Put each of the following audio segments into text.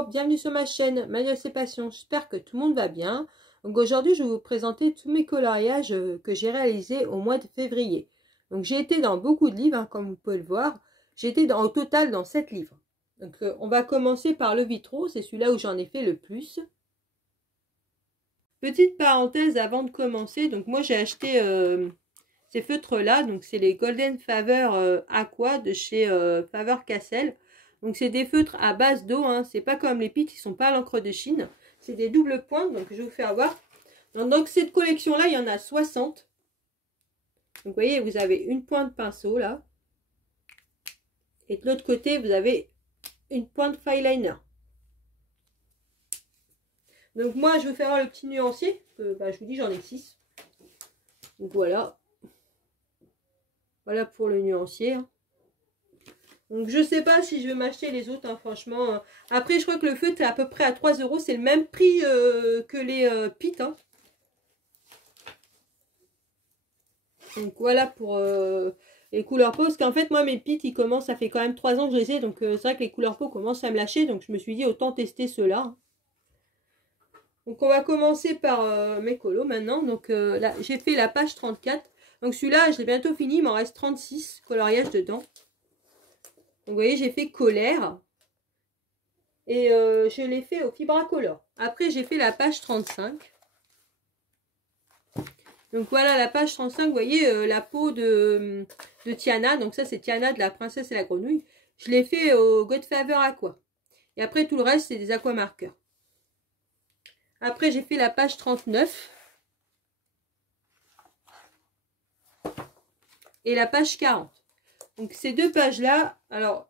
Bonjour, bienvenue sur ma chaîne Manuel C'est Passion, j'espère que tout le monde va bien. Donc aujourd'hui je vais vous présenter tous mes coloriages que j'ai réalisés au mois de février. Donc j'ai été dans beaucoup de livres, hein, comme vous pouvez le voir. J'ai été au total dans 7 livres. Donc on va commencer par le Vitraux, c'est celui-là où j'en ai fait le plus. Petite parenthèse avant de commencer, donc moi j'ai acheté ces feutres-là, donc c'est les Golden Favor Aqua de chez Faber-Castell. Donc c'est des feutres à base d'eau, hein. C'est pas comme les Pitt, ils sont pas à l'encre de Chine. C'est des doubles pointes, donc je vais vous faire voir. Donc cette collection-là, il y en a 60. Donc vous voyez, vous avez une pointe pinceau là. Et de l'autre côté, vous avez une pointe fineliner. Donc moi, je vais faire le petit nuancier. Je vous dis, j'en ai 6. Donc voilà. Voilà pour le nuancier. Donc je sais pas si je vais m'acheter les autres, hein, franchement. Après je crois que le feutre est à peu près à 3 €. C'est le même prix que les Pitt. Hein. Donc voilà pour les couleurs peau. Parce qu'en fait moi mes Pitt ils commencent, ça fait quand même 3 ans que je les ai. Donc c'est vrai que les couleurs peau commencent à me lâcher. Donc je me suis dit autant tester ceux-là. Donc on va commencer par mes colos maintenant. Donc là j'ai fait la page 34. Donc celui-là je l'ai bientôt fini. Il m'en reste 36 coloriages dedans. Donc, vous voyez, j'ai fait colère et je l'ai fait au Fibracolor. Après, j'ai fait la page 35. Donc, voilà la page 35. Vous voyez, la peau de Tiana. Donc, ça, c'est Tiana de la princesse et la grenouille. Je l'ai fait au God Favor Aqua. Et après, tout le reste, c'est des aquamarqueurs. Après, j'ai fait la page 39. Et la page 40. Donc, ces deux pages-là, alors,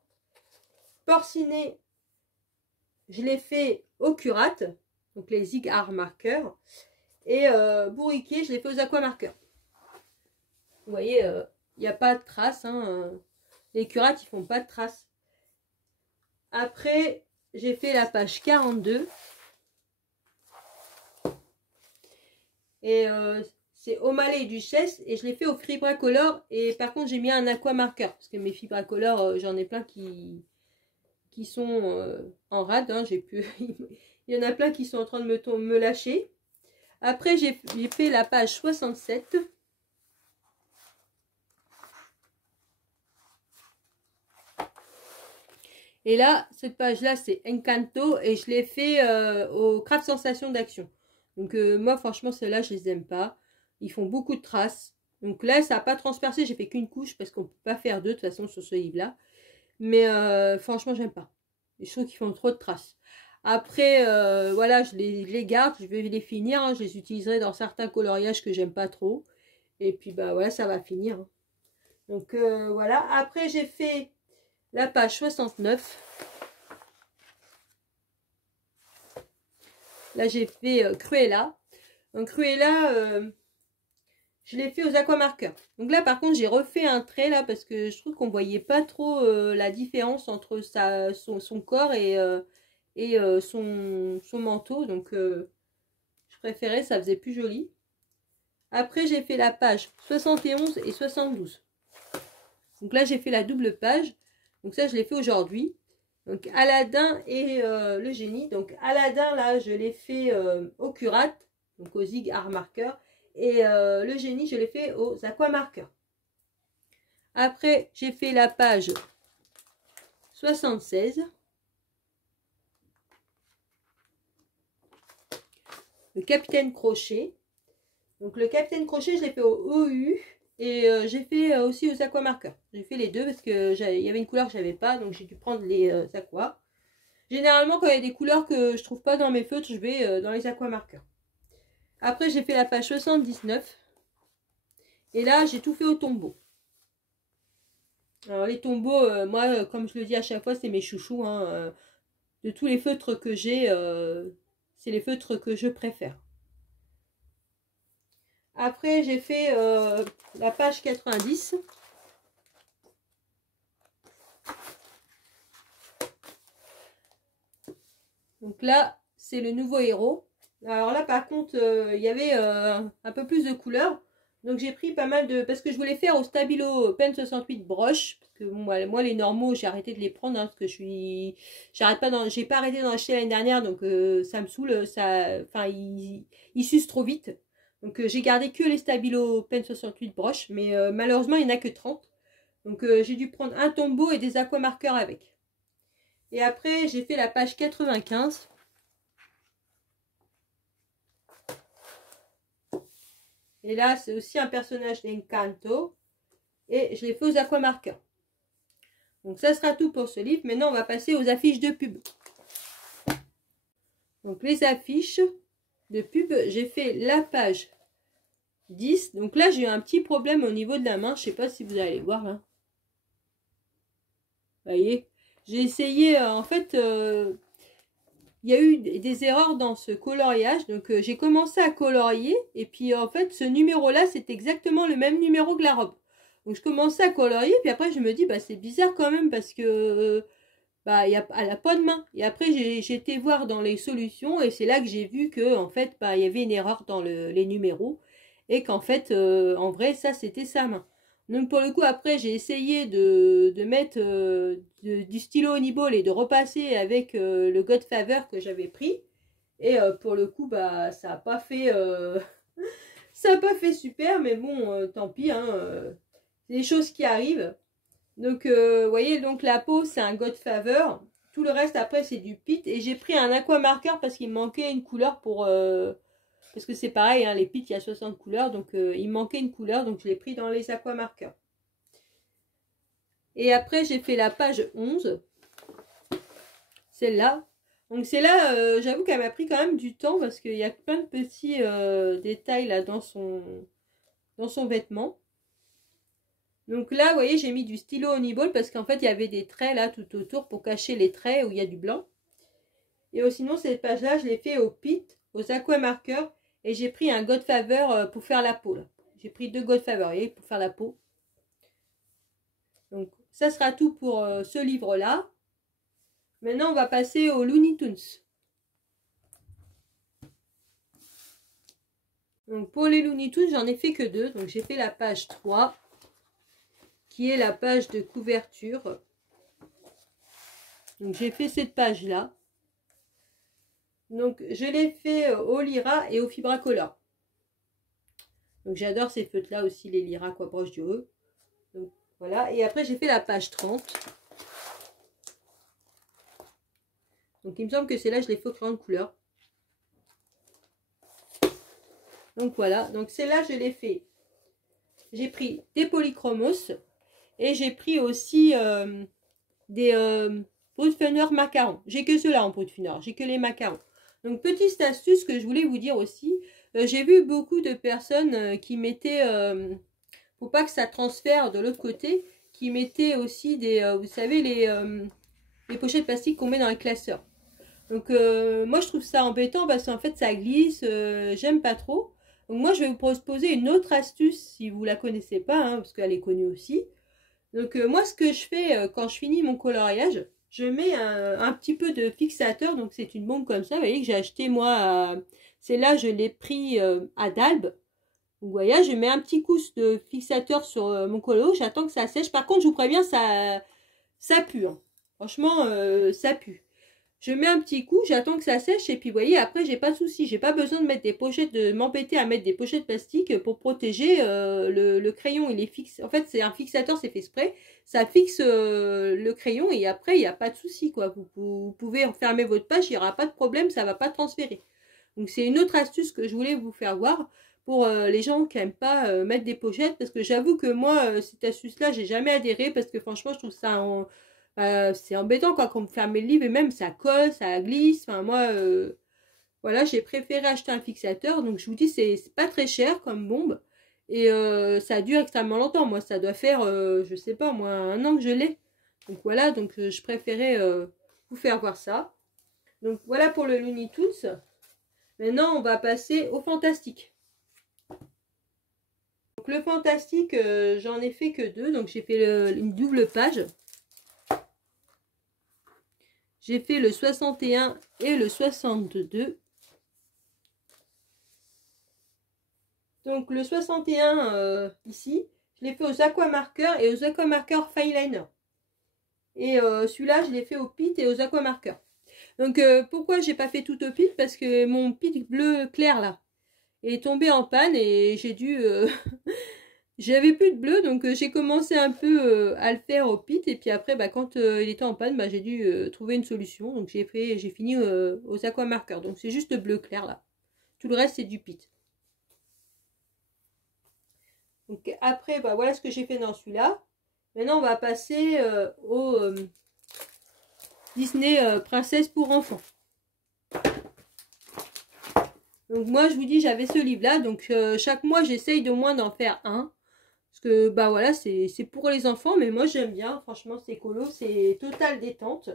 porciné, je l'ai fait au curate, donc les Zig Art marqueurs. Et bourriquet, je l'ai fait aux aquamarqueurs. Vous voyez, il n'y a pas de traces. Hein, les curates, ils font pas de traces. Après, j'ai fait la page 42. Et c'est O'Malley et Duchesse. Et je l'ai fait au Fibracolor. Et par contre, j'ai mis un aquamarqueur. Parce que mes Fibracolor, j'en ai plein qui sont en rade. Hein, il y en a plein qui sont en train de me lâcher. Après, j'ai fait la page 67. Et là, cette page-là, c'est Encanto. Et je l'ai fait au Craft Sensation d'Action. Donc, moi, franchement, ceux-là, je les aime pas. Ils font beaucoup de traces. Donc là, ça n'a pas transpercé. J'ai fait qu'une couche parce qu'on ne peut pas faire deux, de toute façon, sur ce livre-là. Mais franchement, j'aime pas. Je trouve qu'ils font trop de traces. Après, voilà, je les garde. Je vais les finir. Hein. Je les utiliserai dans certains coloriages que j'aime pas trop. Et puis, bah voilà, ça va finir. Hein. Donc, voilà. Après, j'ai fait la page 69. Là, j'ai fait Cruella. Donc, Cruella, je l'ai fait aux aquamarqueurs. Donc là, par contre, j'ai refait un trait là parce que je trouve qu'on voyait pas trop la différence entre son corps et son manteau. Donc, je préférais, ça faisait plus joli. Après, j'ai fait la page 71 et 72. Donc là, j'ai fait la double page. Donc ça, je l'ai fait aujourd'hui. Donc Aladdin et le génie. Donc Aladdin, là, je l'ai fait au curate, donc au Zig Art Marker. Et le génie, je l'ai fait aux aquamarqueurs. Après, j'ai fait la page 76. Le Capitaine Crochet. Donc le Capitaine Crochet, je l'ai fait au OU. Et j'ai fait aussi aux aquamarqueurs. J'ai fait les deux parce que il y avait une couleur que j'avais pas. Donc j'ai dû prendre les aquas. Généralement, quand il y a des couleurs que je trouve pas dans mes feutres, je vais dans les aquamarqueurs. Après, j'ai fait la page 79. Et là, j'ai tout fait au tombeau. Alors les tombeaux, moi, comme je le dis à chaque fois, c'est mes chouchous. Hein, de tous les feutres que j'ai, c'est les feutres que je préfère. Après, j'ai fait la page 90. Donc là, c'est le nouveau héros. Alors là, par contre, il y avait un peu plus de couleurs. Donc j'ai pris pas mal de... Parce que je voulais faire au Stabilo Pen 68 broche. Parce que moi les normaux, j'ai arrêté de les prendre. Hein, parce que je suis... J'arrête pas j'ai pas arrêté d'en acheter l'année dernière. Donc ça me saoule. Enfin, ils s'usent trop vite. Donc j'ai gardé que les Stabilo Pen 68 broche. Mais malheureusement, il n'y en a que 30. Donc j'ai dû prendre un tombeau et des aquamarqueurs avec. Et après, j'ai fait la page 95. Et là, c'est aussi un personnage d'Encanto. Et je l'ai fait aux aquamarqueurs. Donc ça sera tout pour ce livre. Maintenant, on va passer aux affiches de pub. Donc les affiches de pub, j'ai fait la page 10. Donc là, j'ai eu un petit problème au niveau de la main. Je ne sais pas si vous allez voir là. Vous voyez, j'ai essayé, en fait, il y a eu des erreurs dans ce coloriage. Donc j'ai commencé à colorier. Et puis en fait, ce numéro-là, c'est exactement le même numéro que la robe. Donc je commençais à colorier. Puis après, je me dis, bah c'est bizarre quand même parce que... bah, elle n'a pas de main. Et après, j'ai été voir dans les solutions et c'est là que j'ai vu que en fait, bah, il y avait une erreur dans les numéros et qu'en fait, en vrai, ça, c'était sa main. Donc pour le coup, après, j'ai essayé de mettre du stylo Honeyball et de repasser avec le Godfather que j'avais pris. Et pour le coup, bah, ça n'a pas fait, ça a pas fait super, mais bon, tant pis, hein, c'est des choses qui arrivent. Donc, vous voyez, donc la peau, c'est un Godfather. Tout le reste, après, c'est du Pit. Et j'ai pris un aquamarqueur parce qu'il me manquait une couleur pour... parce que c'est pareil, hein, les Pit, il y a 60 couleurs. Donc, il me manquait une couleur. Donc, je l'ai pris dans les aquamarqueurs. Et après, j'ai fait la page 11. Celle-là. Donc, celle-là, j'avoue qu'elle m'a pris quand même du temps parce qu'il y a plein de petits détails là dans son vêtement. Donc là, vous voyez, j'ai mis du stylo Honeyball parce qu'en fait, il y avait des traits là tout autour pour cacher les traits où il y a du blanc. Et sinon, cette page-là, je l'ai fait au Pit, aux aquamarqueurs. Et j'ai pris un Godfather pour faire la peau. J'ai pris 2 Godfather, vous voyez, pour faire la peau. Donc, ça sera tout pour ce livre-là. Maintenant, on va passer aux Looney Tunes. Donc, pour les Looney Tunes, j'en ai fait que 2. Donc, j'ai fait la page 3. Qui est la page de couverture. Donc j'ai fait cette page là. Donc je l'ai fait au Lyra et au Fibracolor. Donc j'adore ces feutres là aussi, les Lyra quoi proche du E. Donc voilà, et après j'ai fait la page 30. Donc il me semble que c'est là je l'ai fait au crayon de couleur. Donc voilà, donc c'est là je l'ai fait. J'ai pris des polychromos. Et j'ai pris aussi des Brutfunner macarons. J'ai que ceux-là en Brutfunner. J'ai que les macarons. Donc, petite astuce que je voulais vous dire aussi. J'ai vu beaucoup de personnes qui mettaient, pour pas que ça transfère de l'autre côté, qui mettaient aussi des, vous savez, les pochettes plastiques qu'on met dans les classeurs. Donc, moi, je trouve ça embêtant parce qu'en fait, ça glisse. J'aime pas trop. Donc, moi, je vais vous proposer une autre astuce si vous la connaissez pas, hein, parce qu'elle est connue aussi. Donc moi ce que je fais quand je finis mon coloriage, je mets un petit peu de fixateur. Donc c'est une bombe comme ça, vous voyez, que j'ai acheté moi, c'est là je l'ai pris à Dalbe. Vous voyez, je mets un petit coup de fixateur sur mon colo, j'attends que ça sèche. Par contre je vous préviens, ça pue, hein. Franchement ça pue. Je mets un petit coup, j'attends que ça sèche et puis vous voyez, après j'ai pas de souci, j'ai pas besoin de mettre des pochettes, de m'embêter à mettre des pochettes plastiques pour protéger le crayon. Il est fixe. En fait, c'est un fixateur, c'est fait exprès. Ça fixe le crayon et après il n'y a pas de souci quoi. Vous pouvez refermer votre page, il n'y aura pas de problème, ça va pas transférer. Donc c'est une autre astuce que je voulais vous faire voir pour les gens qui n'aiment pas mettre des pochettes parce que j'avoue que moi cette astuce-là, j'ai jamais adhéré parce que franchement je trouve ça c'est embêtant quoi, quand on ferme le livre et même ça colle, ça glisse. Enfin moi, voilà, j'ai préféré acheter un fixateur. Donc je vous dis, c'est pas très cher comme bombe. Et ça dure extrêmement longtemps. Moi, ça doit faire, je sais pas, moi, 1 an que je l'ai. Donc voilà, donc je préférais vous faire voir ça. Donc voilà pour le Looney Tunes. Maintenant, on va passer au fantastique. Donc le fantastique, j'en ai fait que 2. Donc j'ai fait une double page. J'ai fait le 61 et le 62. Donc le 61 ici, je l'ai fait aux aquamarqueurs et aux aquamarqueurs fineliner. Et celui-là, je l'ai fait au pit et aux aquamarqueurs. Donc pourquoi j'ai pas fait tout au pit? Parce que mon pit bleu clair là est tombé en panne et j'ai dû... j'avais plus de bleu, donc j'ai commencé un peu à le faire au pit. Et puis après, bah, quand il était en panne, bah, j'ai dû trouver une solution. Donc j'ai fini aux aquamarqueurs. Donc c'est juste le bleu clair là. Tout le reste c'est du pit. Donc après, bah, voilà ce que j'ai fait dans celui-là. Maintenant, on va passer au Disney Princesse pour enfants. Donc moi, je vous dis, j'avais ce livre-là. Donc chaque mois, j'essaye de moins d'en faire un. Parce que, bah voilà, c'est pour les enfants. Mais moi, j'aime bien. Franchement, c'est écolo. C'est total détente.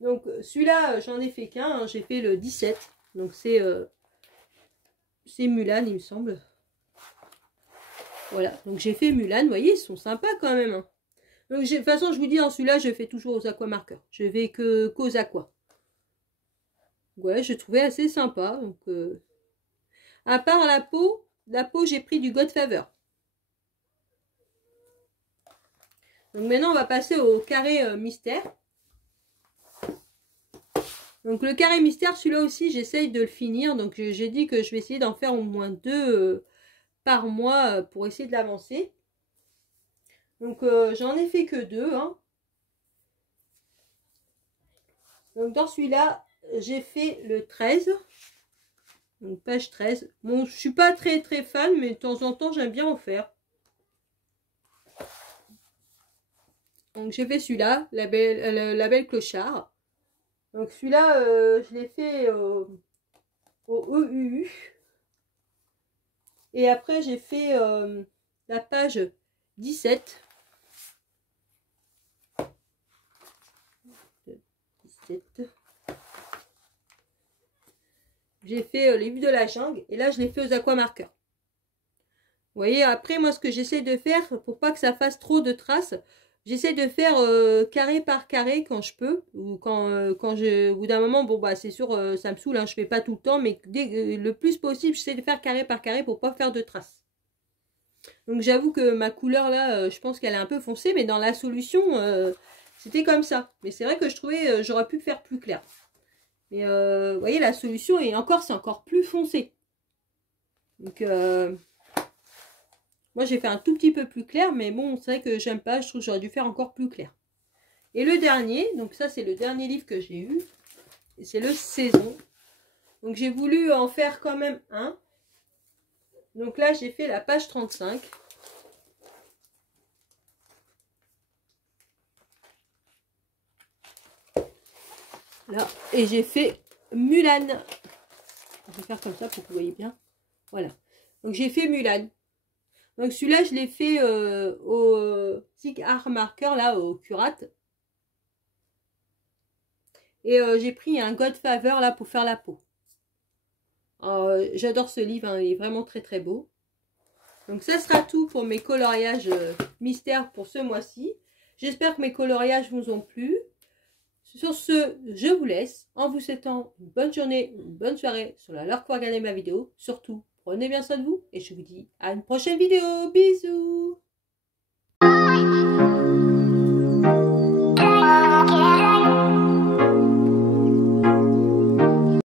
Donc celui-là, j'en ai fait qu'un. Hein, j'ai fait le 17. Donc c'est Mulan, il me semble. Voilà, donc j'ai fait Mulan, vous voyez, ils sont sympas quand même. Hein. Donc de toute façon, je vous dis, dans celui-là, je fais toujours aux aquamarqueurs. Je vais qu'aux aquas. Ouais, je trouvais assez sympa. Donc, à part la peau, j'ai pris du Godfather. Donc maintenant, on va passer au carré mystère. Donc le carré mystère, celui-là aussi, j'essaye de le finir. Donc j'ai dit que je vais essayer d'en faire au moins 2 par mois pour essayer de l'avancer. Donc j'en ai fait que 2. Hein. Donc dans celui-là, j'ai fait le 13. Donc page 13. Bon, je suis pas très fan, mais de temps en temps, j'aime bien en faire. Donc j'ai fait celui-là, la belle clochard. Donc celui-là, je l'ai fait au EUU. Et après, j'ai fait la page 17. 17. J'ai fait les vues de la jungle. Et là, je l'ai fait aux aquamarqueurs. Vous voyez, après, moi, ce que j'essaie de faire, pour pas que ça fasse trop de traces, j'essaie de faire carré par carré quand je peux. Ou quand je... Au bout d'un moment, bon, bah, c'est sûr, ça me saoule, hein, je fais pas tout le temps. Mais le plus possible, j'essaie de faire carré par carré pour pas faire de traces. Donc, j'avoue que ma couleur, là, je pense qu'elle est un peu foncée. Mais dans la solution, c'était comme ça. Mais c'est vrai que je trouvais, j'aurais pu le faire plus clair. Mais vous voyez, la solution, et encore, c'est encore plus foncé. Donc... moi, j'ai fait un tout petit peu plus clair, mais bon, c'est vrai que j'aime pas. Je trouve que j'aurais dû faire encore plus clair. Et le dernier, donc ça, c'est le dernier livre que j'ai eu. C'est le Saison. Donc, j'ai voulu en faire quand même un. Donc là, j'ai fait la page 35. Là, et j'ai fait Mulan. Je vais faire comme ça pour que vous voyez bien. Voilà. Donc, j'ai fait Mulan. Donc celui-là, je l'ai fait au Sig Art Marker, là, au Curate. Et j'ai pris un Godfather, là, pour faire la peau. J'adore ce livre, hein, il est vraiment très beau. Donc ça sera tout pour mes coloriages mystères pour ce mois-ci. J'espère que mes coloriages vous ont plu. Sur ce, je vous laisse en vous souhaitant une bonne journée, une bonne soirée sur la l'heure pour regarder ma vidéo. Surtout, prenez bien soin de vous et je vous dis à une prochaine vidéo. Bisous!